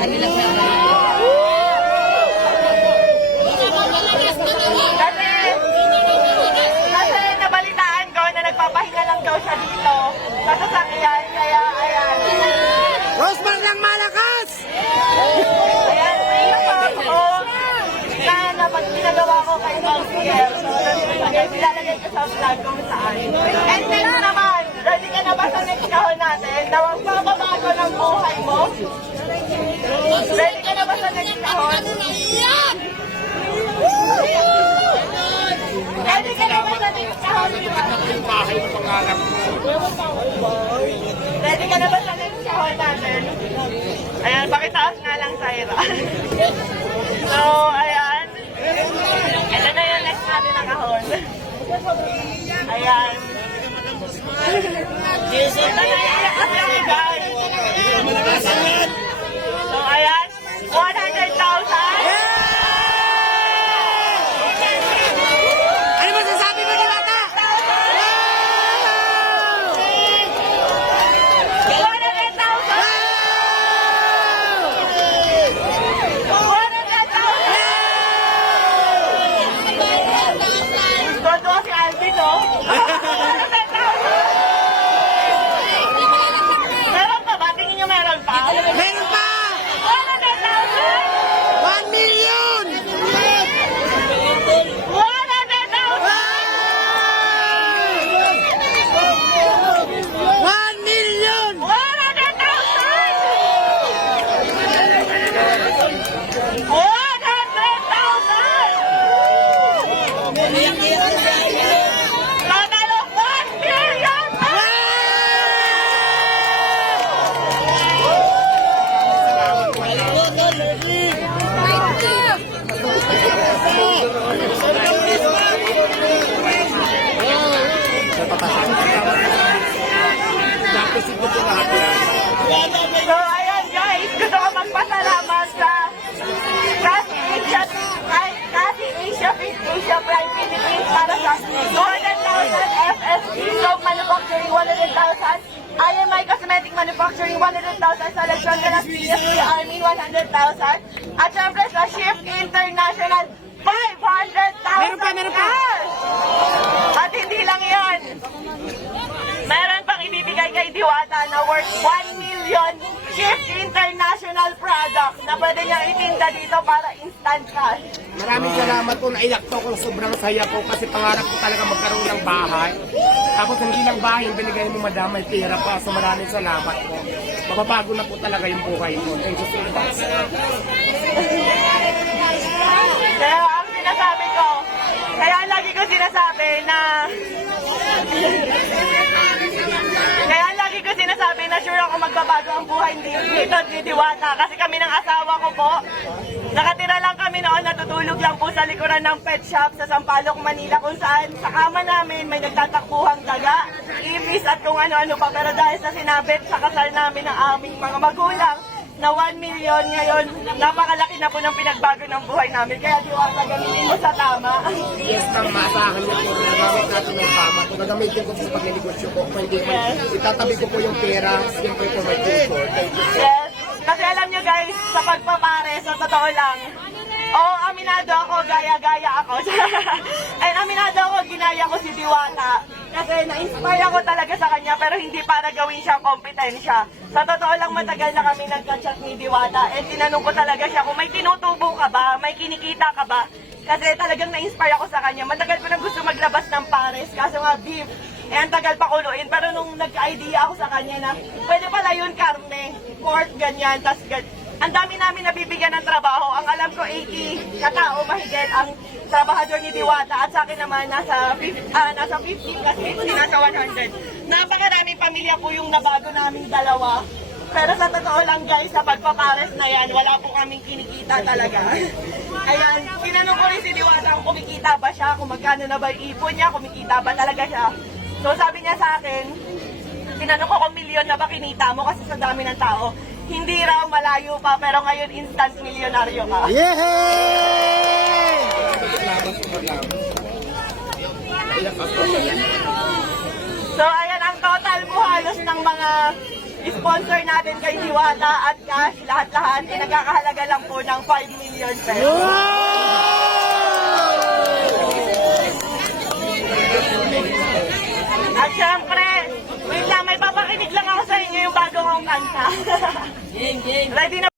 Kasi nabalitaan ko na nagpapahinga lang daw siya dito sa sasakyan, kaya ayan. Rosmar ng malakas! Ayan, may ako na pag ginagawa ko kay Oscar. So, ilalagay ko sa vlog kung saan. And next naman, ready ka na ba sa next kahon natin na magpapabago ng buhay mo? Ready ka na ba sa next kahon? Ready ka na ba sa next kahon? Yung bahay ng pangarap ko. Ready ka na ba sa next kahon natin? Ayan, pakitaas nga lang, Syra. So, ayan. Ito na yung next natin na kahon. Ayan. Ito na yung kasi guys. So, ayan. 100,000. Ano masasabi mo, Diwata? 100,000. Todo si Alvin, no? 100,000. Meron pa ba? Tingin nyo meron pa? Meron pa! 100,000. 1 million! 1 million! So, ayan guys, gusto ko magpasalamat sa Asia Prime Philippines para sa 200,000 FSC Soap Manufacturing 100,000, IMI Cosmetic Manufacturing 100,000, sa Lechon de las PSP Army 100,000, at syempre sa Shift International 500,000 Meron pa. At hindi lang yan. Meron pang ibibigay kay Diwata na worth 1 million Shift International product na pwede niyang itinda dito para instant cash. Maraming salamat po, naiyak to ko. Sobrang saya po kasi pangarap ko talaga magkaroon ng bahay. Tapos hindi lang bahay, yung binigay mo madam, may pera pa. So maraming salamat po. Mababago na po talaga yung buhay ko. Thank you so much. Kaya ang sinasabi ko, kaya lagi ko sinasabi na sure ako magbabago ang buhay dito ni Diwata. Kasi kami ng asawa ko po, nakatira lang kami noon, natutulog lang po sa likuran ng pet shop sa Sampaloc, Manila, kung saan sa kama namin may nagtatakbuhang daga, ibis at kung ano-ano pa. Pero dahil sa sinabit sa kasal namin ng aming mga magulang, na 1 million ngayon, napakalaki na po ng pinagbago ng buhay namin. Kaya Diwata, gamitin mo sa tama. Yes, ma'am, maasahan niyo po. Nagamit natin ng tama. Kung nagamitin ko sa pag-negosyo ko, kung hindi ko, itatabi ko po yung pera, siyempre po may tutor. Thank you. Yes. Kasi alam nyo guys, sa pagpapare, sa totoo lang, aminado ako, gaya-gaya ako. And aminado ako, ginaya ko si Diwata. Kasi na-inspire ako talaga sa kanya, pero hindi para gawin siyang kompetensya. Sa totoo lang, matagal na kami nagka-chat ni Diwata. And tinanong ko talaga siya kung may tinutubo ka ba, may kinikita ka ba. Kasi talagang na-inspire ako sa kanya. Matagal ko nang gusto maglabas ng pares, kaso nga beef. Eh, ang tagal pa kuluin. Pero nung nagka-idea ako sa kanya na pwede pala yun, karne, pork, ganyan, tas ang dami namin nabibigyan ng trabaho. Ang alam ko, 80 katao mahigit ang trabahador ni Diwata. At sa akin naman, nasa 50 kasi 50, nasa 100. Napakaraming pamilya po yung nabago naming dalawa. Pero sa totoo lang guys, sa pagpapares na yan, wala po kaming kinikita talaga. Ayan, tinanong ko rin si Diwata kung kumikita ba siya, kung magkano na ba yung ipon niya, kumikita ba talaga siya. So sabi niya sa akin, tinanong ko kung milyon na ba kinita mo kasi sa dami ng tao. Hindi raw, malayo pa, pero ngayon instant milyonaryo ka. Yay! So ayan, ang total mo halos ng mga sponsor natin kay Diwata at cash, lahat-lahat, ay nagkakahalaga lang po ng 5 million pesos. At syempre, wait lang, may papakinig lang ako sa inyo yung bago kong kanta. Ready na